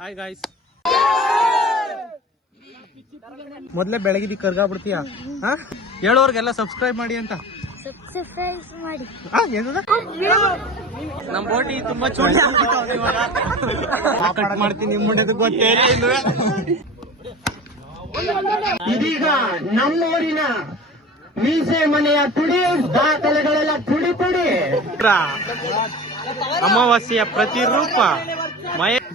Hi guys. ಮೊದಲೇ ಬೆಳಗಿದಿ ಕರ್ಗಾಗ್ಬಿಡ್ತೀಯ. ಹೇಳೋರ್ಗೆಲ್ಲ subscribe ಮಾಡಿ ಅಂತ. ಸಬ್ಸ್ಕ್ರೈಬ್ ಮಾಡಿ. ನಮ್ ಬೋಟಿ ತುಂಬಾ ಚೂಡಿ ಮಾಡ್ತೀನಿ ನಿಮ್ ಮುಂದೆ ಗೊತ್ತೇ ಇಲ್ಲ. ಇದೀಗ ನಮ್ಮೂರಿನ ಮೀಸೆ ಮನೆಯ ತುಡಿ ದಾಖಲೆಗಳೆಲ್ಲ ತುಡಿ ಪುಡಿ. ಅಮಾವಾಸ್ಯೆಯ ಪ್ರತಿರೂಪ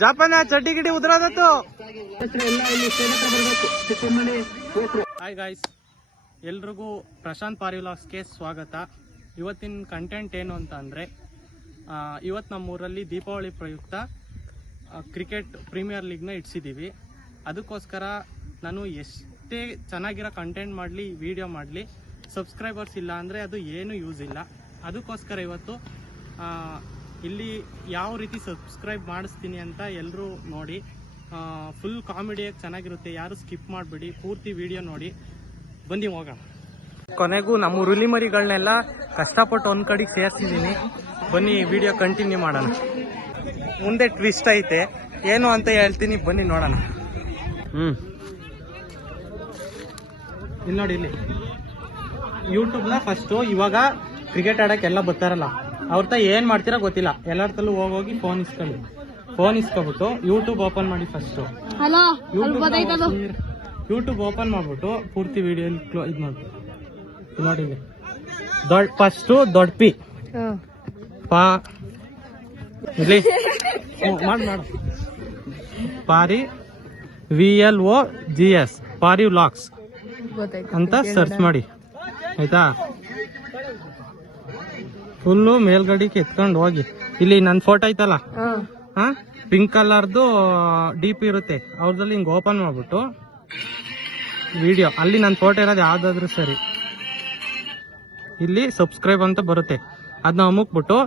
ಜಾಪನ ಚಡ್ಡಿ ಗಿಡಿ ಉದ್ರಾದತ್ತು. ಹಾಯ್ ಗಾಯ್ಸ್, ಎಲ್ರಿಗೂ ಪ್ರಶಾಂತ್ ಪಾರಿವ್ಲಾಗ್ಸ್ಗೆ ಸ್ವಾಗತ. ಇವತ್ತಿನ ಕಂಟೆಂಟ್ ಏನು ಅಂತ ಅಂದರೆ, ಇವತ್ತು ನಮ್ಮೂರಲ್ಲಿ ದೀಪಾವಳಿ ಪ್ರಯುಕ್ತ ಕ್ರಿಕೆಟ್ ಪ್ರೀಮಿಯರ್ ಲೀಗ್ನ ಇಡ್ಸಿದ್ದೀವಿ. ಅದಕ್ಕೋಸ್ಕರ ನಾನು ಎಷ್ಟೇ ಚೆನ್ನಾಗಿರೋ ಕಂಟೆಂಟ್ ಮಾಡಲಿ, ವಿಡಿಯೋ ಮಾಡಲಿ, ಸಬ್ಸ್ಕ್ರೈಬರ್ಸ್ ಇಲ್ಲ ಅಂದರೆ ಅದು ಏನೂ ಯೂಸ್ ಇಲ್ಲ. ಅದಕ್ಕೋಸ್ಕರ ಇವತ್ತು ಇಲ್ಲಿ ಯಾವ ರೀತಿ ಸಬ್ಸ್ಕ್ರೈಬ್ ಮಾಡಿಸ್ತೀನಿ ಅಂತ ಎಲ್ಲರೂ ನೋಡಿ. ಫುಲ್ ಕಾಮಿಡಿಯಾಗಿ ಚೆನ್ನಾಗಿರುತ್ತೆ, ಯಾರು ಸ್ಕಿಪ್ ಮಾಡಬೇಡಿ, ಪೂರ್ತಿ ವಿಡಿಯೋ ನೋಡಿ. ಬನ್ನಿ ಹೋಗೋಣ. ಕೊನೆಗೂ ನಮ್ಮ ಹುಲಿ ಮರಿಗಳನ್ನೆಲ್ಲ ಕಷ್ಟಪಟ್ಟು ಒಂದು ಕಡೆಗೆ ಸೇರಿಸಿದ್ದೀನಿ. ಬನ್ನಿ ವಿಡಿಯೋ ಕಂಟಿನ್ಯೂ ಮಾಡೋಣ. ಮುಂದೆ ಟ್ವಿಸ್ಟ್ ಐತೆ, ಏನು ಅಂತ ಹೇಳ್ತೀನಿ, ಬನ್ನಿ ನೋಡೋಣ. ಇಲ್ಲಿ ನೋಡಿ, ಇಲ್ಲಿ ಯೂಟ್ಯೂಬ್ನ ಫಸ್ಟು ಇವಾಗ ಕ್ರಿಕೆಟ್ ಆಡೋಕ್ಕೆಲ್ಲ ಬರ್ತಾರಲ್ಲ, ಅವ್ರ ಏನು ಮಾಡ್ತೀರಾ ಗೊತ್ತಿಲ್ಲ, ಎಲ್ಲರ ತಲೂ ಹೋಗಿ ಫೋನ್ ಇಸ್ಕೊಬಿಟ್ಟು ಯೂಟ್ಯೂಬ್ ಓಪನ್ ಮಾಡಿ. ಫಸ್ಟು ಯೂಟ್ಯೂಬ್ ಓಪನ್ ಮಾಡ್ಬಿಟ್ಟು ಪೂರ್ತಿ ವಿಡಿಯೋ ಇದು ಮಾಡ್ಬಿಟ್ಟು ನೋಡಿ, ಫಸ್ಟು ದೊಡ್ಡ ಪಿ ಪಾ ಇಲ್ಲಿ ಮಾಡು ಪಾರಿ VLOGS ಪಾರಿ ವ್ಲಾಗ್ಸ್ ಅಂತ ಸರ್ಚ್ ಮಾಡಿ, ಆಯ್ತಾ? ಫುಲ್ಲು ಮೇಲ್ಗಡೆಗೆ ಎತ್ಕೊಂಡು ಹೋಗಿ. ಇಲ್ಲಿ ನನ್ನ ಫೋಟೋ ಐತಲ್ಲ, ಪಿಂಕ್ ಕಲರ್ದು DP ಇರುತ್ತೆ, ಅವ್ರದಲ್ಲಿ ಹಿಂಗೆ ಓಪನ್ ಮಾಡ್ಬಿಟ್ಟು ವಿಡಿಯೋ, ಅಲ್ಲಿ ನನ್ನ ಫೋಟೋ ಇರೋದು ಯಾವ್ದಾದ್ರು ಸರಿ, ಇಲ್ಲಿ ಸಬ್ಸ್ಕ್ರೈಬ್ ಅಂತ ಬರುತ್ತೆ, ಅದನ್ನ ಅಮುಕ್ಬಿಟ್ಟು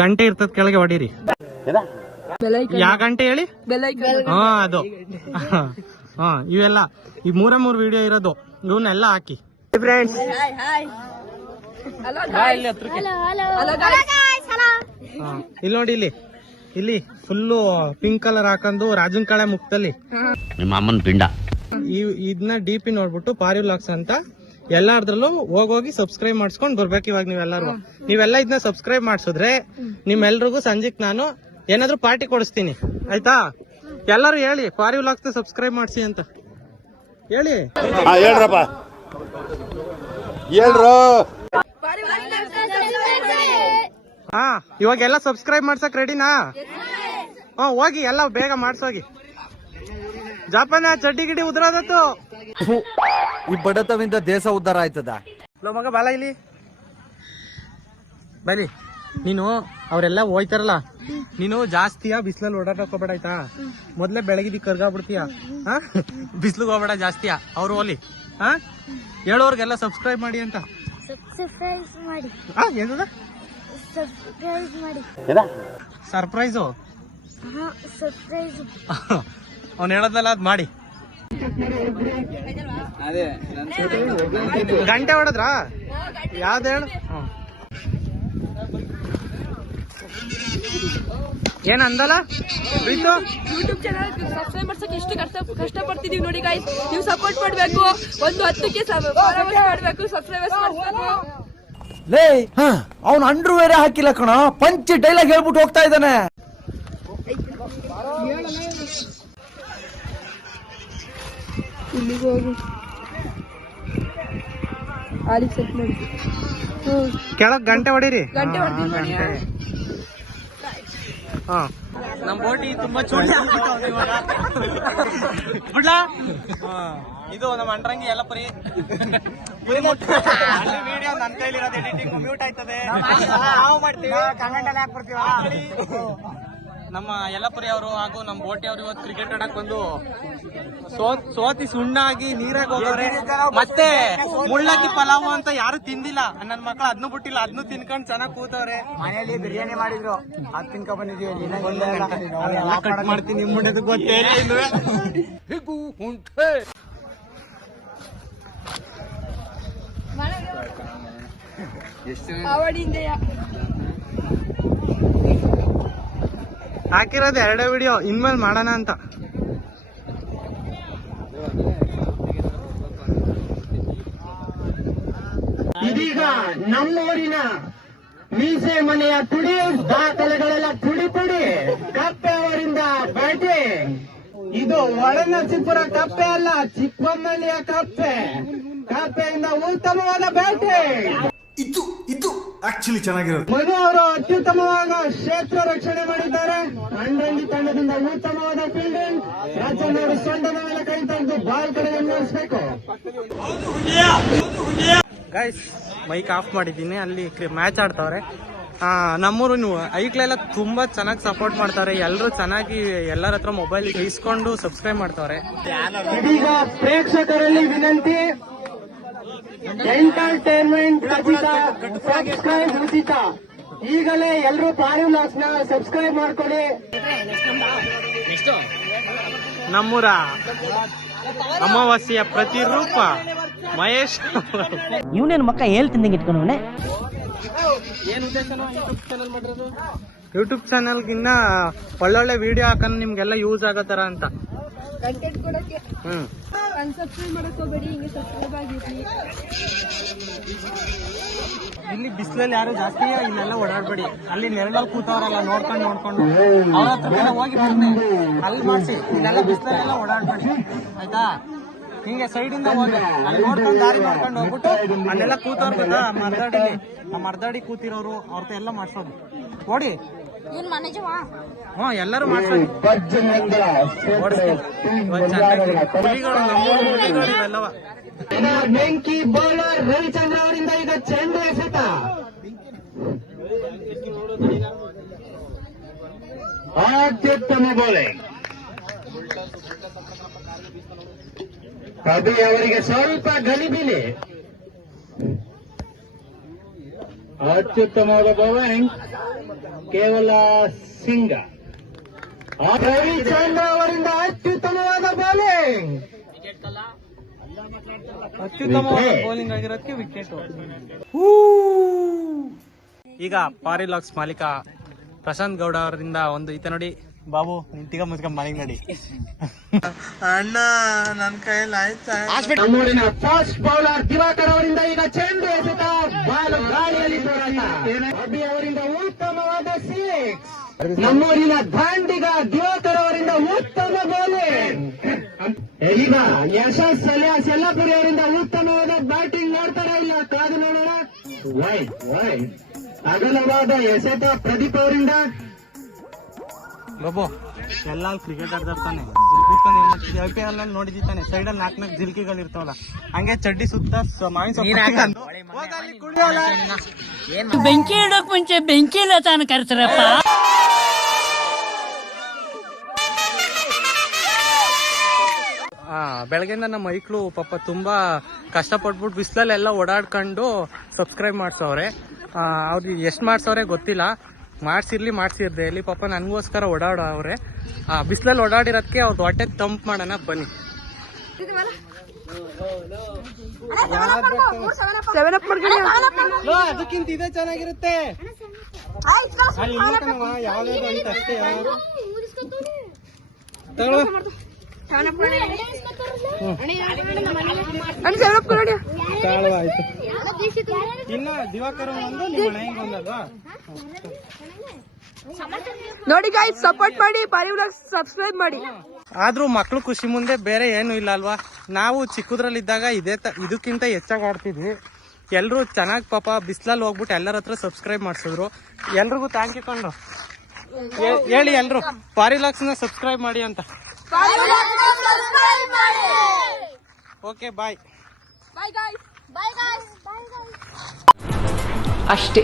ಗಂಟೆ ಇರ್ತದ ಕೆಳಗೆ ಹೊಡೀರಿ. ಯಾವ ಗಂಟೆ ಹೇಳಿ? ಅದು ಇವೆಲ್ಲ ಈ ಮೂರೇ ವಿಡಿಯೋ ಇರೋದು, ಇವನ್ನೆಲ್ಲ ಹಾಕಿ. ಫ್ರೆಂಡ್ಸ್, ಇಲ್ಲಿ ನೋಡಿ, ಇಲ್ಲಿ ಫುಲ್ಲು ಪಿಂಕ್ ಕಲರ್ ಹಾಕೊಂಡು ರಾಜನ್ ಕಳೆ ಮುಖದಲ್ಲಿ ನಿಮ್ಮ ಅಮ್ಮನ ಪಿಂಡ. ಇದನ್ನ DP ನೋಡ್ಬಿಟ್ಟು ಪಾರಿ ವ್ಲಾಗ್ಸ್ ಅಂತ ಎಲ್ಲಾರ್ದ್ರಲ್ಲೂ ಹೋಗಿ ಸಬ್ಸ್ಕ್ರೈಬ್ ಮಾಡಿಸ್ಕೊಂಡು ಬರ್ಬೇಕು. ಇವಾಗ ನೀವೆಲ್ಲ ಇದನ್ನ ಸಬ್ಸ್ಕ್ರೈಬ್ ಮಾಡಿಸಿದ್ರೆ ನಿಮ್ಮೆಲ್ರಿಗೂ ಸಂಜೆಕ್ ನಾನು ಏನಾದ್ರು ಪಾರ್ಟಿ ಕೊಡಿಸ್ತೀನಿ, ಆಯ್ತಾ? ಎಲ್ಲರೂ ಹೇಳಿ ಪಾರಿ ವ್ಲಾಗ್ಸ್ ಸಬ್ಸ್ಕ್ರೈಬ್ ಮಾಡಿಸಿ ಅಂತ ಹೇಳಿ. ಹೇಳ್ರಪ್ಪ, ಹೇಳ್ರು. ಇವಾಗೆಲ್ಲ ಸಬ್ಸ್ಕ್ರೈಬ್ ಮಾಡ್ಸಕ್ ರೆಡಿನಾ? ಹೋಗಿ ಎಲ್ಲ ಬೇಗ ಮಾಡ್ಸೋಗಿ. ಜಾಪನ ಚಡ್ಡಿ ಗಿಡಿ ಉದ್ರಾದತ್ತು. ಈ ಬಡತವಿಂದ ದೇಶ ಉದ್ಧಾರ ಆಯ್ತದ. ಮಗ ಬಾಲ ಇಲ್ಲಿ ಬನ್ನಿ. ನೀನು ಅವರೆಲ್ಲ ಹೋಯ್ತಾರಲ್ಲ, ನೀನು ಜಾಸ್ತಿಯಾ ಬಿಸಿಲಲ್ಲಿ ಓಡಾಡಕ್ ಹೋಗ್ಬೇಡ, ಆಯ್ತಾ? ಮೊದ್ಲೇ ಬೆಳಗಿದಿ ಕರ್ಗಾಗ್ಬಿಡ್ತೀಯ. ಬಿಸಿಲಿಗೆ ಹೋಗ್ಬೇಡ ಜಾಸ್ತಿಯಾ. ಅವ್ರು ಹೋಲಿ ಹೇಳೋರ್ಗೆಲ್ಲ ಸಬ್ಸ್ಕ್ರೈಬ್ ಮಾಡಿ ಅಂತ. ಸಬ್ಸ್ಕ್ರೈಬ್ ಮಾಡಿ. ಏನದ ಸಬ್ಸ್ಕ್ರೈಬ್ ಮಾಡಿ. Surprise subscribe. ಅವ್ನು ಹೇಳೋದಲ್ಲ ಅದ್ ಮಾಡಿ. ಗಂಟೆ ಹೊಡದ್ರಾ? ಯಾವ್ದು ಹೇಳು? ಏನ್ ಅಂದಲ್ಲ ಪ್ರೀತು? ಯೂಟ್ಯೂಬ್ ಚಾನಲ್ ಸಬ್ಸ್ಕ್ರೈಬ್ ಮಾಡ್ಸಕ್ಕೆ ಎಷ್ಟು ಕಷ್ಟಪಡ್ತಿದೀವಿ ನೋಡಿ ಗೈಸ್. ನೀವು ಸಪೋರ್ಟ್ ಮಾಡ್ಬೇಕು, ಒಂದು 10ಕ್ಕೆ ಮಾಡ್ಬೇಕು, ಸಬ್ಸ್ಕ್ರೈಬರ್ಸ್ ಮಾಡ್ಬೇಕು. ಲೇ, ಅವ್ನು ಅಂಡ್ರೂ ಬೇರೆ ಹಾಕಿಲ್ಲ ಕಣ, ಪಂಚ್ ಡೈಲಾಗ್ ಹೇಳ್ಬಿಟ್ಟು ಹೋಗ್ತಾ ಇದ್ದಾನೆ. ಇಲ್ಲಿಗೆ ಹೋಗಿ ಆಲಿಗೆ ಸೆಟ್ ಮಾಡಿ ಕೆಳಗ್ ಗಂಟೆ ಹೊಡೀರಿ. ಗಂಟೆ ಹೊಡ್ತೀನಿ ನೋಡಿ. ನಮ್ ಬೋಟಿ ತುಂಬಾ ಚೂಡಿ ಬಿಡ್ಲಾ? ಇದು ನಮ್ಮ ಅಂಡ್ರಂಗಿ ಎಲ್ಲ ಪರಿ ವಿಡಿಯೋ ನನ್ನ ಕೈಲಿರೋದು, ಎಡಿಟಿಂಗ್ ಮ್ಯೂಟ್ ಆಯ್ತದೆ. ನಾವು ಮಾಡ್ತೀವಿ, ಕಮೆಂಟ್ ಅಲ್ಲಿ ಹಾಕ್ಬಿಡ್ತೀವಿ. ನಮ್ಮ ಯಲ್ಲಪುರಿ ಅವರು ಹಾಗೂ ನಮ್ಮ ಬೋಟಿ ಅವರು ಇವತ್ತು ಕ್ರಿಕೆಟ್ ಆಡಕ್ ಬಂದು ಸೋತಿ ಸುಣ್ಣಾಗಿ ನೀರಾಗ ಹೋಗೋರೆ. ಮತ್ತೆ ಮುಳ್ಳಕ್ಕಿ ಪಲಾವು ಅಂತ ಯಾರು ತಿಂದಿಲ್ಲ, ನನ್ನ ಮಕ್ಕಳು ಅದನ್ನು ಬಿಟ್ಟಿಲ್ಲ, ಅದನ್ನು ತಿನ್ಕೊಂಡು ಚೆನ್ನಾಗಿ ಕೂತವ್ರೆ. ಮನೆಯಲ್ಲಿ ಬಿರಿಯಾನಿ ಮಾಡಿದ್ರು, ಅದ್ ತಿನ್ಕೊ ಬಂದಿದೀವಿ. ಕಟ್ ಮಾಡ್ತೀನಿ ನಿಮ್ ಮುಂದೆ ಗೊತ್ತೇ ಇಲ್ಲ. ಅವಡಿಂದೆಯ ಹಾಕಿರೋದು 2 ವಿಡಿಯೋ, ಇನ್ಮೇಲೆ ಮಾಡೋಣ ಅಂತ. ಇದೀಗ ನಮ್ಮೂರಿನ ಮೀಸೆ ಮನೆಯ ತುಡಿ ದಾಖಲೆಗಳೆಲ್ಲ ಪುಡಿ ಕಪ್ಪೆ ಅವರಿಂದ ಬ್ಯಾಟಿಂಗ್. ಇದು ಒಳನರಸೀಪುರ ಕಪ್ಪೆ ಅಲ್ಲ, ಚಿಕ್ಕಮಂಗಲಿಯ ಕಪ್ಪೆಯಿಂದ ಉತ್ತಮವಾದ ಬ್ಯಾಟಿಂಗ್. ಇದು ಆಕ್ಚುಲಿ ಚೆನ್ನಾಗಿರೋದು. ಮನು ಅವರು ಅತ್ಯುತ್ತಮವಾದ ಕ್ಷೇತ್ರ ರಕ್ಷಣೆ ಮಾಡಿದ್ದಾರೆ. ಅಂಡಂಗಿ ತಂಡದಿಂದ ಉತ್ತಮವಾದ ಫೀಲ್ಡಿಂಗ್. ರಾಜನ್ ಅವರು ಸೊಂಟದ ಮೇಲೆ ಕೈ ತೆಗೆದು ಬಾಲ್ ಕಡೆ ಅನ್ವಯಿಸಬೇಕು. ಗೈಸ್ ಮೈಕ್ ಆಫ್ ಮಾಡಿದ್ದೀನಿ, ಅಲ್ಲಿ ಮ್ಯಾಚ್ ಆಡ್ತಾವ್ರೆ. ನಮ್ಮೂರು ಐಕ್ಳೆಲ್ಲ ತುಂಬಾ ಚೆನ್ನಾಗಿ ಸಪೋರ್ಟ್ ಮಾಡ್ತಾರೆ. ಎಲ್ಲರೂ ಚೆನ್ನಾಗಿ ಎಲ್ಲರ ಹತ್ರ ಮೊಬೈಲ್ ಇಸ್ಕೊಂಡು ಸಬ್ಸ್ಕ್ರೈಬ್ ಮಾಡ್ತಾವ್ರೆ. ಇದೀಗ ಪ್ರೇಕ್ಷಕರಲ್ಲಿ ವಿನಂತಿ, ಎಂಟರ್ಟೈನ್ಮೆಂಟ್ ಖಚಿತ, ಸಬ್ಸ್ಕ್ರೈಬ್ ಉಚಿತ. ಈಗಲೇ ಎಲ್ಲರೂ ಪಾರಿ ವ್ಲಾಗ್ಸ್ ನ ಸಬ್ಸ್ಕ್ರೈಬ್ ಮಾಡ್ಕೊಳ್ಳಿ. ನಮ್ಮೂರ ಅಮಾವಾಸ್ಯೆಯ ಪ್ರತಿರೂಪ ಮಹೇಶ್. ಇವನೇನು ಮಕ್ಕ ಹೇಳ್ತಿದ್ದಂಗೆ ಇಟ್ಕೊಂಡವನೆ. ಯೂಟ್ಯೂಬ್ ಚಾನಲ್ಗಿನ್ನ ಒಳ್ಳೊಳ್ಳೆ ವಿಡಿಯೋ ಹಾಕೊಂಡು ನಿಮ್ಗೆಲ್ಲ ಯೂಸ್ ಆಗೋ ತರ ಅಂತ. ಕಂಟೆಂಟ್ ಕೊಡಕ್ಕೆ ಅನ್ಸಬ್ಸ್ಕ್ರೈಬ್ ಮಾಡಕ್ ಹೋಗ್ಬೇಡಿ, ಹಿಂಗೆ ಸಬ್ಸ್ಕ್ರೈಬ್ ಆಗಿರ್ಲಿ. ಇಲ್ಲಿ ಬಿಸಿಲಲ್ಲಿ ಯಾರು ಜಾಸ್ತಿ ಇಲ್ಲೆಲ್ಲ ಓಡಾಡ್ಬೇಡಿ. ಅಲ್ಲಿ ನೆರಳಲ್ಲಿ ಕೂತವ್ರಲ್ಲ, ನೋಡ್ಕೊಂಡು ಅವ್ರ ಹತ್ರ ಹೋಗಿ ಬರ್ತೀನಿ, ಅಲ್ಲಿ ಮಾಡಿಸಿ. ಇಲ್ಲೆಲ್ಲ ಬಿಸಿಲಲ್ಲೆಲ್ಲ ಓಡಾಡ್ಬೇಡಿ ಆಯ್ತಾ. ಹಿಂಗೆ ಸೈಡ್ ಇಂದ ಹೋಗಿ ಅಲ್ಲಿ ನೋಡ್ಕೊಂಡು ದಾರಿ ನೋಡ್ಕೊಂಡು ಹೋಗ್ಬಿಟ್ಟು ಅಲ್ಲೆಲ್ಲ ಕೂತವ್ರು ಗೊತ್ತಾ, ಮರ್ದಾಡಿ ಕೂತಿರೋರು ಅವ್ರ ಎಲ್ಲ ಮಾಡ್ಸೋದು. ಓಡಿ ಎಲ್ಲರೂ ಮಾಡ್ಸೋದು. ಇವೆಲ್ಲವ ಬೆಂಕಿ ಬೌಲರ್ ರವಿಚಂದ್ರ ಅವರಿಂದ ಈಗ ಚೆಂಡು ಎಸೆತ. ಅತ್ಯುತ್ತಮ ಬೌಲಿಂಗ್. ಕಬಿ ಅವರಿಗೆ ಸ್ವಲ್ಪ ಗಲಿಬಿಲಿ. ಅತ್ಯುತ್ತಮವಾದ ಬೌಲಿಂಗ್ ಕೇವಲ ಸಿಂಗ. ರವಿಚಂದ್ರ ಅವರಿಂದ ಅತ್ಯುತ್ತಮವಾದ ಬೌಲಿಂಗ್. ಅತ್ಯುತ್ತಮವಾದ ಬೌಲಿಂಗ್ ಆಗಿರೋದಕ್ಕೆ ವಿಕೆಟ್. ಈಗ ಪಾರಿ ವ್ಲಾಗ್ಸ್ ಮಾಲೀಕ ಪ್ರಶಾಂತ್ ಗೌಡ ಅವರಿಂದ ಒಂದು ಈತ ನೋಡಿ. ಬಾಬು ನಿಂತಿಗ ಮುಚ್ಕೊಂಡ್ ಮನೆಗೆ ನೋಡಿ. ಅಣ್ಣ ನನ್ ಕೈಯಲ್ಲಿ ಆಯ್ತಾ. ನಮ್ಮೂರಿನ ಫಾಸ್ಟ್ ಬೌಲರ್ ದಿವಾಕರ್ ಅವರಿಂದ ಈಗ ಚೆಂಡು ಎಸೆತ, ಬಾಲು ಗಾಳಿಯಲ್ಲಿ ಹೋರಾಟ. ಅಭಿ ಅವರಿಂದ ಉತ್ತಮವಾದ ಸಿಕ್ಸ್. ನಮ್ಮೂರಿನ ದಾಂಡಿಗ ದಿವಾಕರ್ ಅವರಿಂದ ಉತ್ತಮ ಬೌಲಿಂಗ್. ಈಗ ಯಶಸ್ ಅಲಿಯಾಸ್ ಯಲ್ಲಾಪುರಿ ಅವರಿಂದ ಉತ್ತಮವಾದ ಬ್ಯಾಟಿಂಗ್ ಮಾಡ್ತಾರ ಇಲ್ಲ, ಕಾದು ನೋಡೋಣ. ವೈಡ್ ಅಗಲವಾದ ಎಸೆತ ಪ್ರದೀಪ್ ಅವರಿಂದ. ಬಾಬು ಎಲ್ಲ ಕ್ರಿಕೆಟ್ ಆಡ್ತಾನೆ, ಕೂತ್ಕೊಂಡು ಏನ್ ಮಾಡ್ತಿದ್ದೆ. IPL ಅಲ್ಲಿ ನೋಡಿದ್ದಾನೆ, ಸೈಡಲ್ಲಿ 4 ಜಿಲ್ಕಿಗಳು ಇರ್ತಾವಲ್ಲ, ಹಂಗೆ ಚಡ್ಡಿ ಸುತ್ತ ಮಾವಿನ ಬೆಂಕಿ ಇಡೋಕ್ ಮುಂಚೆ ಬೆಂಕಿ ಇಲ್ಲ ತಾನು ಕರ್ತಾರಪ್ಪ. ಬೆಳಗ್ಗೆಯಿಂದ ನಮ್ಮ ಮೈಕ್ಳು ಪಾಪ ತುಂಬಾ ಕಷ್ಟಪಟ್ಬಿಟ್ಟು ಬಿಸಿಲಲ್ಲೆಲ್ಲ ಓಡಾಡ್ಕೊಂಡು ಸಬ್ಸ್ಕ್ರೈಬ್ ಮಾಡ್ಸವ್ರೆ. ಅವ್ರಿಗೆ ಎಷ್ಟು ಮಾಡ್ಸವ್ರೆ ಗೊತ್ತಿಲ್ಲ, ಮಾಡ್ಸಿರ್ದೆ ಇಲ್ಲಿ ಪಾಪ ನನಗೋಸ್ಕರ ಓಡಾಡವ್ರೆ. ಬಿಸಿಲಲ್ಲಿ ಓಡಾಡಿರೋದಕ್ಕೆ ಅವ್ರದ್ದು ಹೊಟ್ಟೆ ತಂಪ್ ಮಾಡೋಣ ಬನ್ನಿ. ಅದಕ್ಕಿಂತ ಇದೇ ಚೆನ್ನಾಗಿರುತ್ತೆ. ಯಾವ್ದಾದ್ರು ಅಂತ ಅಷ್ಟೇ ಆಯ್ತು. ಇನ್ನ ದಿವಾಕರ್ ಒಂದು ಮನೆಗೊಂದಲ್ವಾ ನೋಡಿ ಗೈಸ್, ಸಪೋರ್ಟ್ ಮಾಡಿ, ಪಾರಿ ವ್ಲಾಗ್ಸ್ ಸಬ್ಸ್ಕ್ರೈಬ್ ಮಾಡಿ. ಆದ್ರೂ ಮಕ್ಳು ಖುಷಿ ಮುಂದೆ ಬೇರೆ ಏನು ಇಲ್ಲ ಅಲ್ವಾ. ನಾವು ಚಿಕ್ಕದ್ರಲ್ಲಿದ್ದಾಗ ಇದಕ್ಕಿಂತ ಹೆಚ್ಚಾಗಿ ಆಡ್ತಿದ್ವಿ. ಎಲ್ರು ಚೆನ್ನಾಗಿ ಪಾಪ ಬಿಸಿಲಲ್ಲಿ ಹೋಗ್ಬಿಟ್ಟು ಎಲ್ಲರ ಹತ್ರ ಸಬ್ಸ್ಕ್ರೈಬ್ ಮಾಡಿಸಿದ್ರು. ಎಲ್ರಿಗೂ ಥ್ಯಾಂಕ್ ಯು ಕೊಂಡು ಹೇಳಿ ಎಲ್ರು ಪಾರಿ ವ್ಲಾಗ್ಸ್ ನ ಸಬ್ಸ್ಕ್ರೈಬ್ ಮಾಡಿ ಅಂತ. Okay bye. ಅಷ್ಟೇ.